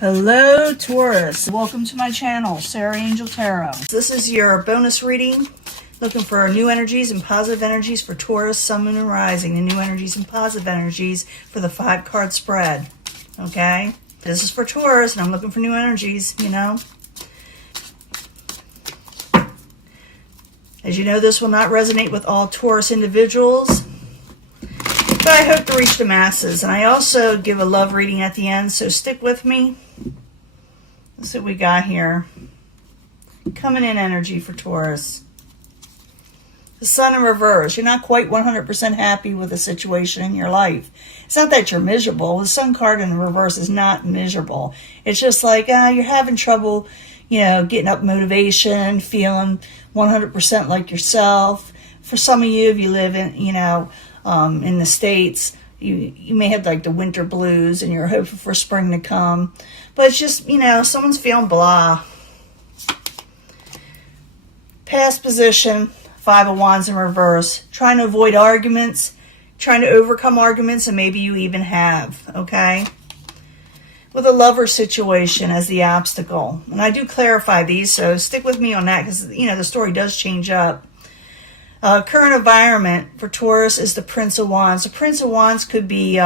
Hello Taurus, welcome to my channel, Sarah Angel Tarot. This is your bonus reading, looking for new energies and positive energies for Taurus, Sun, Moon, and Rising, and new energies and positive energies for the 5-card spread, okay? This is for Taurus, and I'm looking for new energies, you know. As you know, this will not resonate with all Taurus individuals, but I hope to reach the masses. And I also give a love reading at the end, so stick with me. Let's see what we got here. Coming in energy for Taurus. The Sun in reverse. You're not quite 100% happy with the situation in your life. It's not that you're miserable. The Sun card in reverse is not miserable. It's just like you're having trouble, getting up motivation, feeling 100% like yourself. For some of you, if you live in, in the States, you may have like the winter blues and you're hoping for spring to come. But it's just, someone's feeling blah. Past position, 5 of Wands in reverse. Trying to avoid arguments, trying to overcome arguments, and maybe you even have, okay? With a lover situation as the obstacle. And I do clarify these, so stick with me on that because, the story does change up. Current environment for Taurus is the Prince of Wands. The Prince of Wands could be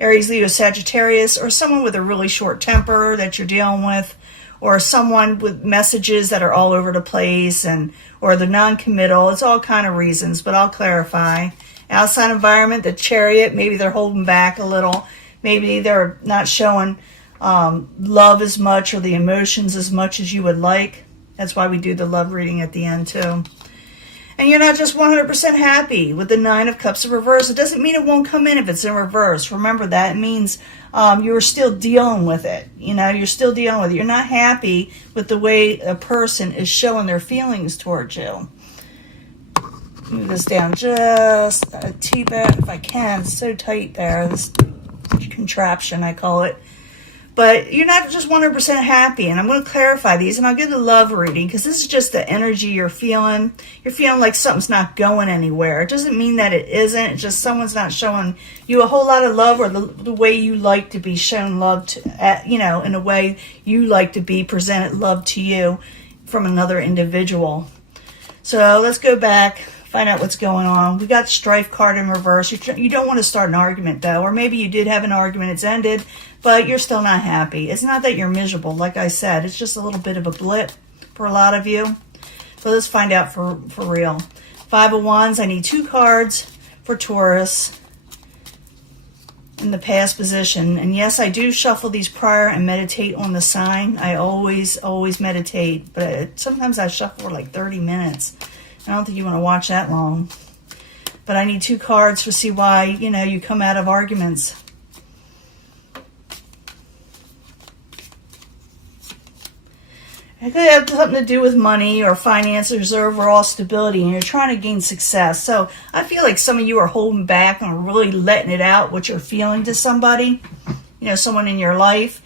Aries, Leo, Sagittarius, or someone with a really short temper that you're dealing with, or someone with messages that are all over the place, or the non-committal. It's all kind of reasons, but I'll clarify. Outside environment, the Chariot, maybe they're holding back a little. Maybe they're not showing love as much or the emotions as much as you would like. That's why we do the love reading at the end too. And you're not just 100% happy with the 9 of Cups in reverse. It doesn't mean it won't come in if it's in reverse. Remember that. It means you're still dealing with it. You're still dealing with it. You're not happy with the way a person is showing their feelings towards you. Move this down just a teeny-bit if I can. It's so tight there. This contraption, I call it. But you're not just 100% happy, and I'm going to clarify these, and I'll give the love reading, because this is just the energy you're feeling. You're feeling like something's not going anywhere. It doesn't mean that it isn't. It's just someone's not showing you a whole lot of love, or the way you like to be shown love, in a way you like to be presented love to you from another individual. So let's go back, find out what's going on. We got the Strife card in reverse. You don't want to start an argument, though, or maybe you did have an argument, it's ended, but you're still not happy. It's not that you're miserable, like I said. It's just a little bit of a blip for a lot of you. So let's find out for real. 5 of Wands, I need 2 cards for Taurus in the past position. And yes, I do shuffle these prior and meditate on the sign. I always meditate, but sometimes I shuffle for like 30 minutes. I don't think you want to watch that long. But I need 2 cards to see why, you come out of arguments. It could have something to do with money or finances or overall stability, and you're trying to gain success. So I feel like some of you are holding back and really letting it out what you're feeling to somebody, someone in your life.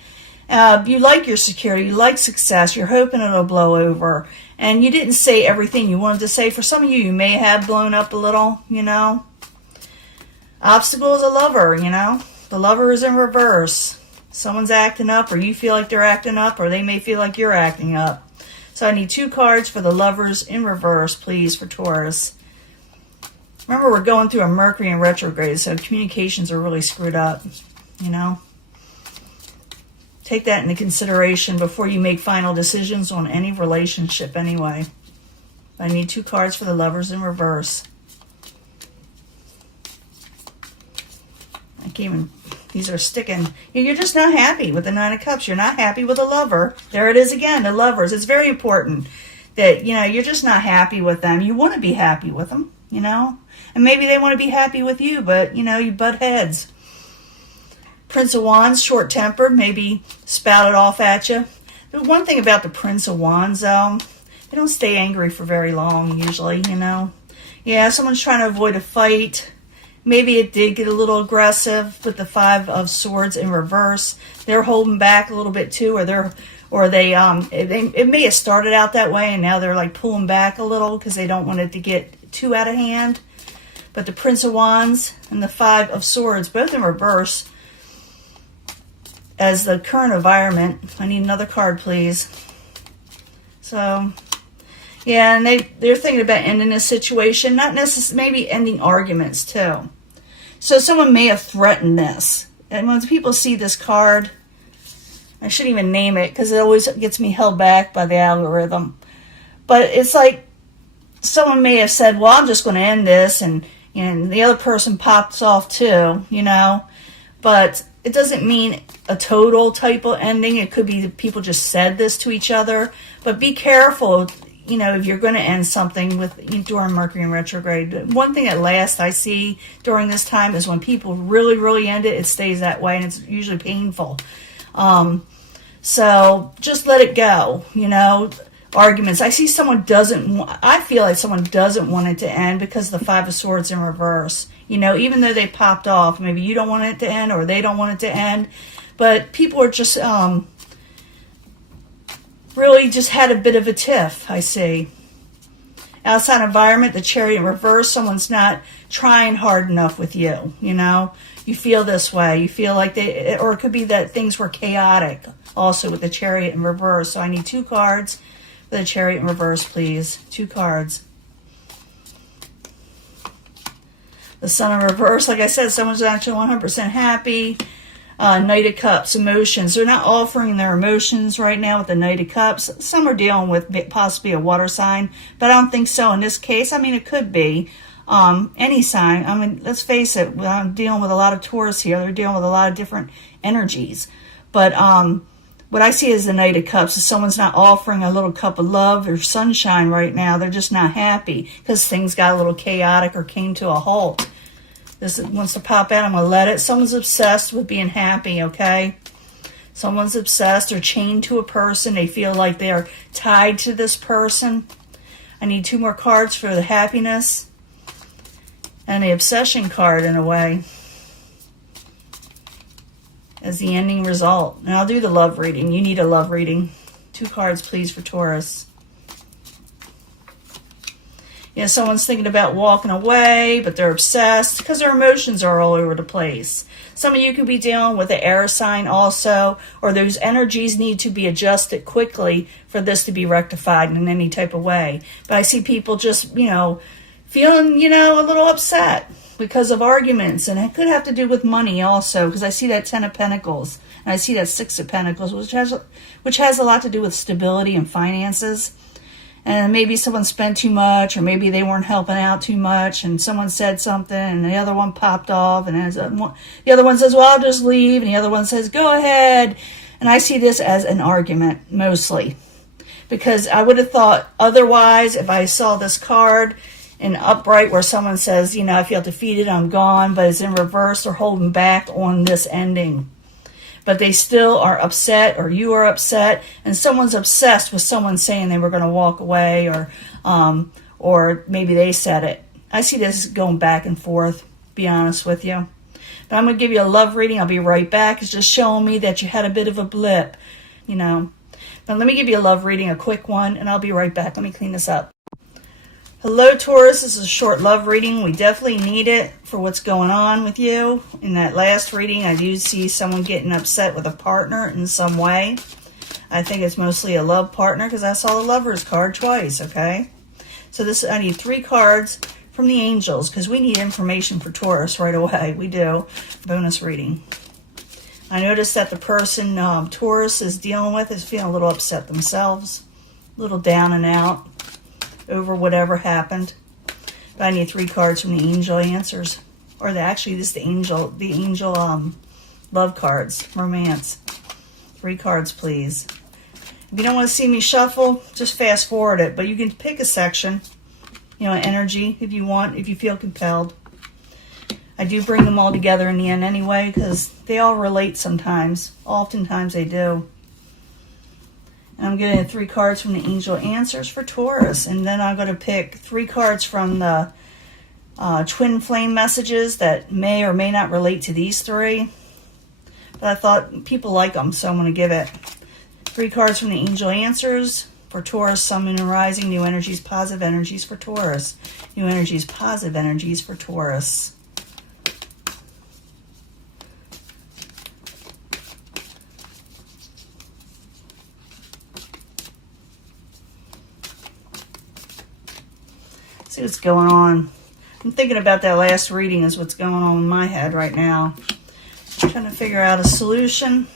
You like your security, you like success, you're hoping it'll blow over. And you didn't say everything you wanted to say. For some of you, you may have blown up a little, Obstacle is a lover, The lover is in reverse. Someone's acting up, or you feel like they're acting up, or they may feel like you're acting up. So I need 2 cards for the lovers in reverse, please, for Taurus. Remember, we're going through a Mercury in retrograde, so communications are really screwed up, Take that into consideration before you make final decisions on any relationship anyway. I need 2 cards for the lovers in reverse. These are sticking. You're just not happy with the 9 of Cups. You're not happy with a lover. There it is again, the lovers. It's very important that, you're just not happy with them. You want to be happy with them, And maybe they want to be happy with you, but, you butt heads. Prince of Wands, short-tempered, maybe spouted off at you. The one thing about the Prince of Wands, though, they don't stay angry for very long, usually, Yeah, someone's trying to avoid a fight. Maybe it did get a little aggressive with the 5 of Swords in reverse. They're holding back a little bit too, it may have started out that way, and now they're like pulling back a little because they don't want it to get too out of hand. But the Prince of Wands and the 5 of Swords, both in reverse, as the current environment. I need another card, please. So, yeah, and they're thinking about ending this situation, not necessarily, maybe ending arguments too. So someone may have threatened this. And when people see this card, I shouldn't even name it because it always gets me held back by the algorithm. But it's like someone may have said, well, I'm just going to end this, and the other person pops off too, you know. But it doesn't mean a total type of ending. It could be that people just said this to each other. But be careful, you know, if you're going to end something during Mercury in retrograde. One thing that lasts I see during this time is when people really, really end it, it stays that way, and it's usually painful. So just let it go, you know. Arguments. I see someone I feel like someone doesn't want it to end because the Five of Swords in reverse. You know, even though they popped off, maybe you don't want it to end or they don't want it to end. But people are just really just had a bit of a tiff, I see. Outside environment, the Chariot in reverse, someone's not trying hard enough with you, you know. You feel this way. You feel like or it could be that things were chaotic also with the Chariot in reverse. So I need 2 cards for the Chariot in reverse, please. 2 cards. The Sun in reverse, like I said, someone's actually 100% happy. Knight of Cups, emotions. They're not offering their emotions right now with the Knight of Cups. Some are dealing with possibly a water sign, but I don't think so in this case. I mean, it could be any sign. I mean, let's face it, I'm dealing with a lot of Taurus here. They're dealing with a lot of different energies. But what I see as the Knight of Cups is someone's not offering a little cup of love or sunshine right now. They're just not happy because things got a little chaotic or came to a halt. This wants to pop out. I'm going to let it. Someone's obsessed with being happy, okay? Someone's obsessed or chained to a person. They feel like they are tied to this person. I need 2 more cards for the happiness and the obsession card in a way as the ending result. And I'll do the love reading. You need a love reading. 2 cards, please, for Taurus. You know, someone's thinking about walking away, but they're obsessed because their emotions are all over the place. Some of you could be dealing with the air sign also, or those energies need to be adjusted quickly for this to be rectified in any type of way. But I see people just, you know, feeling, you know, a little upset because of arguments. And it could have to do with money also, because I see that 10 of Pentacles, and I see that 6 of Pentacles, which has a lot to do with stability and finances. And maybe someone spent too much, or maybe they weren't helping out too much, and someone said something, and the other one popped off, and the other one says, well, I'll just leave, and the other one says, go ahead. And I see this as an argument, mostly, because I would have thought otherwise if I saw this card in upright where someone says, you know, I feel defeated, I'm gone, but it's in reverse, they're holding back on this ending. But they still are upset, or you are upset, and someone's obsessed with someone saying they were going to walk away, or maybe they said it. I see this going back and forth, be honest with you. But I'm going to give you a love reading. I'll be right back. It's just showing me that you had a bit of a blip, you know. But let me give you a love reading, a quick one, and I'll be right back. Let me clean this up. Hello, Taurus. This is a short love reading. We definitely need it for what's going on with you. In that last reading, I do see someone getting upset with a partner in some way. I think it's mostly a love partner because I saw the Lovers card twice, okay? So I need 3 cards from the angels because we need information for Taurus right away. We do. Bonus reading. I noticed that the person Taurus is dealing with is feeling a little upset themselves, a little down and out over whatever happened. But I need 3 cards from the angel answers, or actually this is the angel love cards, romance. 3 cards, please. If you don't want to see me shuffle, just fast forward it, but you can pick a section, you know, energy if you want, if you feel compelled. I do bring them all together in the end anyway because they all relate sometimes. Oftentimes they do. I'm getting 3 cards from the angel answers for Taurus. And then I'm going to pick 3 cards from the twin flame messages that may or may not relate to these 3. But I thought people like them, so I'm going to give it 3 cards from the angel answers for Taurus, Sun, Moon, and Rising. New energies, positive energies for Taurus. New energies, positive energies for Taurus. See what's going on. I'm thinking about that last reading is what's going on in my head right now. I'm trying to figure out a solution.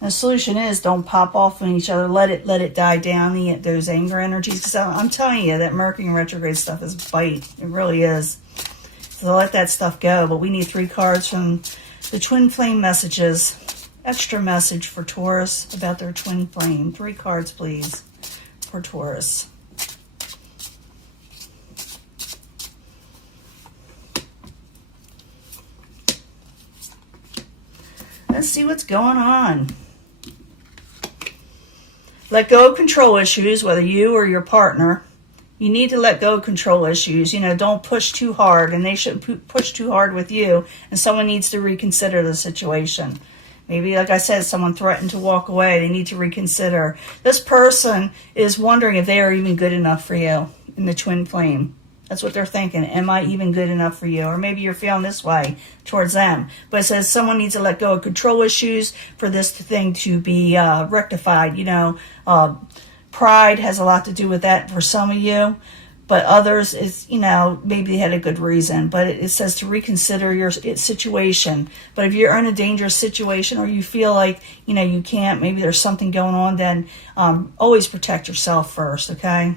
And the solution is don't pop off on each other. Let it die down, those anger energies. Because I'm telling you, that Mercury in retrograde stuff is bite. It really is. So let that stuff go. But we need 3 cards from the twin flame messages. Extra message for Taurus about their twin flame. 3 cards, please, for Taurus. Let's see what's going on. Let go of control issues, whether you or your partner. You need to let go of control issues. You know, don't push too hard, and they shouldn't push too hard with you, and someone needs to reconsider the situation. Maybe, like I said, someone threatened to walk away. They need to reconsider. This person is wondering if they are even good enough for you in the twin flame. That's what they're thinking. Am I even good enough for you? Or maybe you're feeling this way towards them. But it says someone needs to let go of control issues for this thing to be rectified. You know, pride has a lot to do with that for some of you. But others, is, you know, maybe they had a good reason. But it says to reconsider your situation. But if you're in a dangerous situation or you feel like, you know, you can't, maybe there's something going on, then always protect yourself first, okay?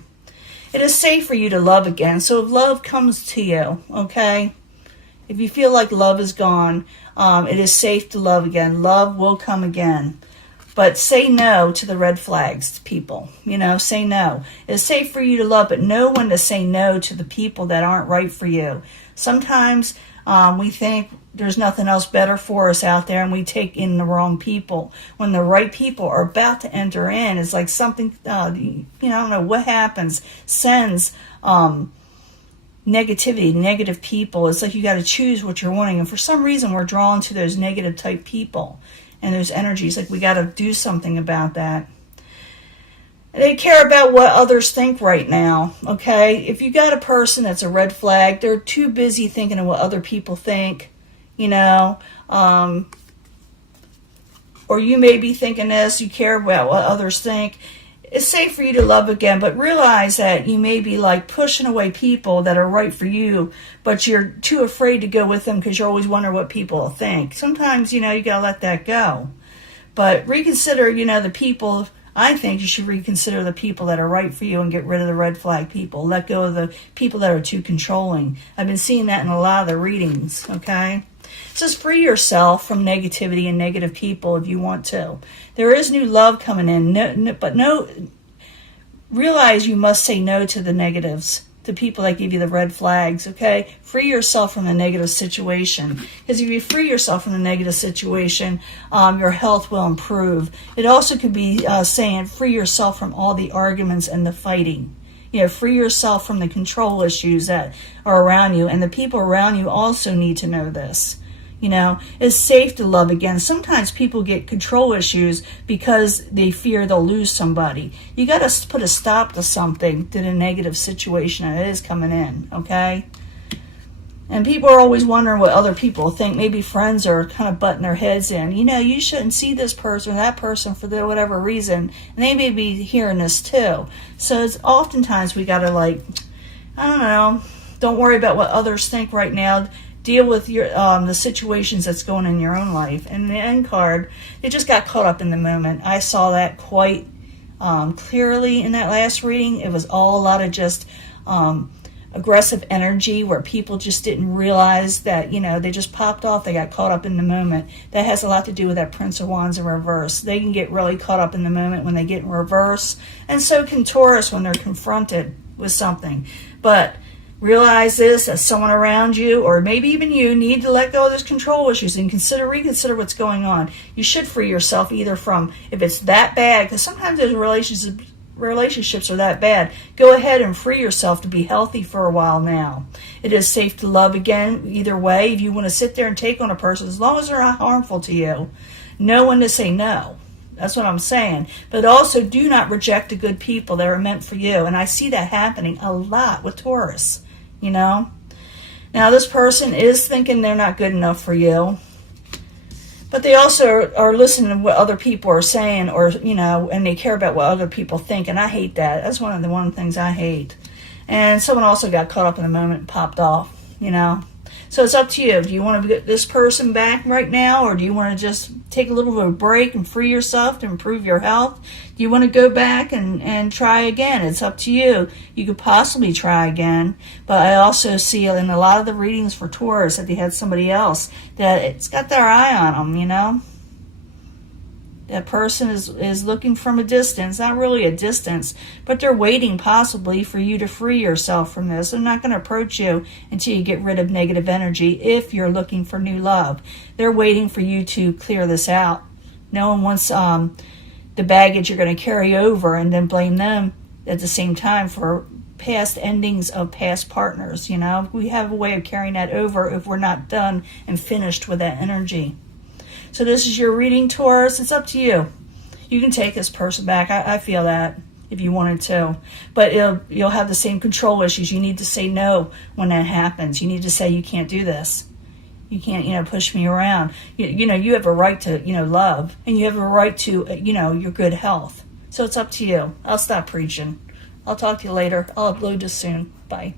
It is safe for you to love again. So if love comes to you, okay? If you feel like love is gone, it is safe to love again. Love will come again. But say no to the red flags, people. You know, say no. It's safe for you to love, but know when to say no to the people that aren't right for you. Sometimes we think there's nothing else better for us out there, and we take in the wrong people. When the right people are about to enter in, it's like something, you know, I don't know what happens, sends negativity, negative people. It's like you got to choose what you're wanting. And for some reason, we're drawn to those negative type people and those energies. Like we got to do something about that. They care about what others think right now, okay? If you got a person that's a red flag, they're too busy thinking of what other people think, you know, or you may be thinking this, you care about what others think. It's safe for you to love again, but realize that you may be like pushing away people that are right for you, but you're too afraid to go with them because you're always wondering what people will think. Sometimes, you know, you got to let that go. But reconsider, you know, the people. I think you should reconsider the people that are right for you and get rid of the red flag people. Let go of the people that are too controlling. I've been seeing that in a lot of the readings, okay? It says free yourself from negativity and negative people if you want to. There is new love coming in, but realize you must say no to the negatives, the people that give you the red flags, okay? Free yourself from the negative situation. Because if you free yourself from the negative situation, your health will improve. It also could be saying free yourself from all the arguments and the fighting. You know, free yourself from the control issues that are around you. And the people around you also need to know this. You know, it's safe to love again. Sometimes people get control issues because they fear they'll lose somebody. You got to put a stop to something, to the negative situation that is coming in, okay? And people are always wondering what other people think. Maybe friends are kind of butting their heads in. You know, you shouldn't see this person or that person for whatever reason. And they may be hearing this too. So it's oftentimes we got to, like, I don't know, don't worry about what others think right now. Deal with your the situations that's going in your own life. And the end card, they just got caught up in the moment. I saw that quite clearly in that last reading. It was all a lot of just aggressive energy where people just didn't realize that, you know, they just popped off. They got caught up in the moment. That has a lot to do with that Prince of Wands in reverse. They can get really caught up in the moment when they get in reverse. And so can Taurus when they're confronted with something. But realize this, as someone around you, or maybe even you, need to let go of those control issues and reconsider what's going on. You should free yourself either from, if it's that bad, because sometimes those relationships are that bad, go ahead and free yourself to be healthy for a while now. It is safe to love again either way. If you want to sit there and take on a person, as long as they're not harmful to you, know when to say no. That's what I'm saying. But also do not reject the good people that are meant for you. And I see that happening a lot with Taurus. You know, now this person is thinking they're not good enough for you, but they also are listening to what other people are saying, or, you know, and they care about what other people think. And I hate that. That's one of the things I hate. And someone also got caught up in the moment and popped off, you know. So it's up to you. Do you want to get this person back right now, or do you want to just take a little bit of a break and free yourself to improve your health? Do you want to go back and try again? It's up to you. You could possibly try again, but I also see in a lot of the readings for Taurus that they had somebody else that it's got their eye on them, you know. That person is looking from a distance, not really a distance, but they're waiting possibly for you to free yourself from this. They're not going to approach you until you get rid of negative energy if you're looking for new love. They're waiting for you to clear this out. No one wants the baggage you're going to carry over and then blame them at the same time for past endings of past partners, you know. We have a way of carrying that over if we're not done and finished with that energy. So this is your reading, Taurus. It's up to you. You can take this person back. I feel that if you wanted to. But you'll have the same control issues. You need to say no when that happens. You need to say you can't do this. You can't, push me around. You have a right to, love. And you have a right to, your good health. So it's up to you. I'll stop preaching. I'll talk to you later. I'll upload this soon. Bye.